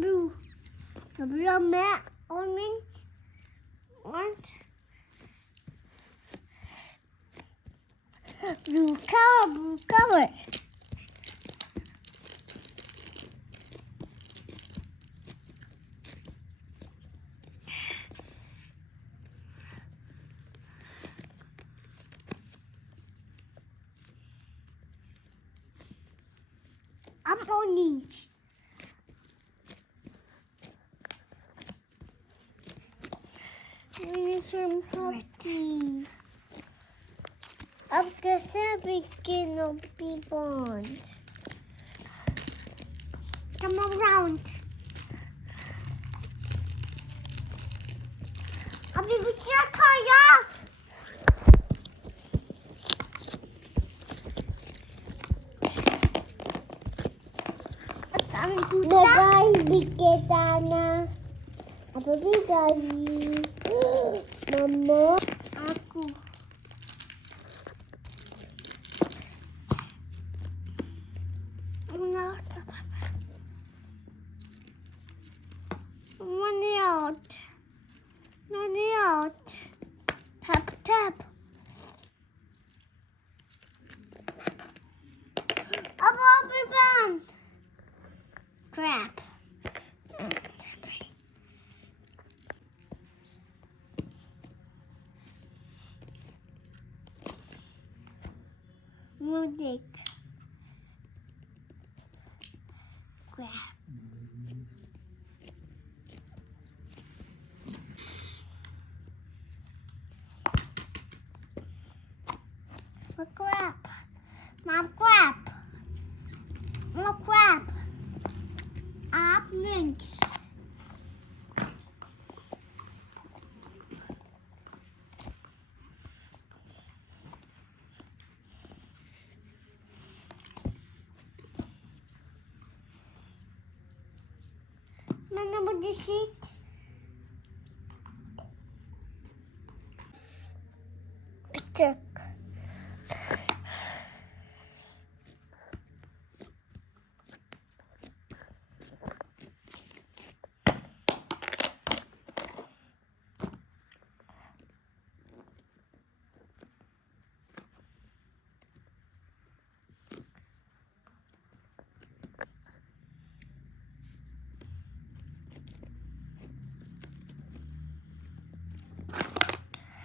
blue. The blue mat, orange. Blue color. I'm orange. We need some party. I'm gonna begin to be born. Come around. I'll be with your car. Bye-bye, Biggie Dana. Apa bigay? Mama. Aku. Money out. Money out. Tap, tap. I'll be back. Crap. Music. Crap. Crap. Mom, crap. Mom, crap. Orange. Mana mau di sheet? Picture.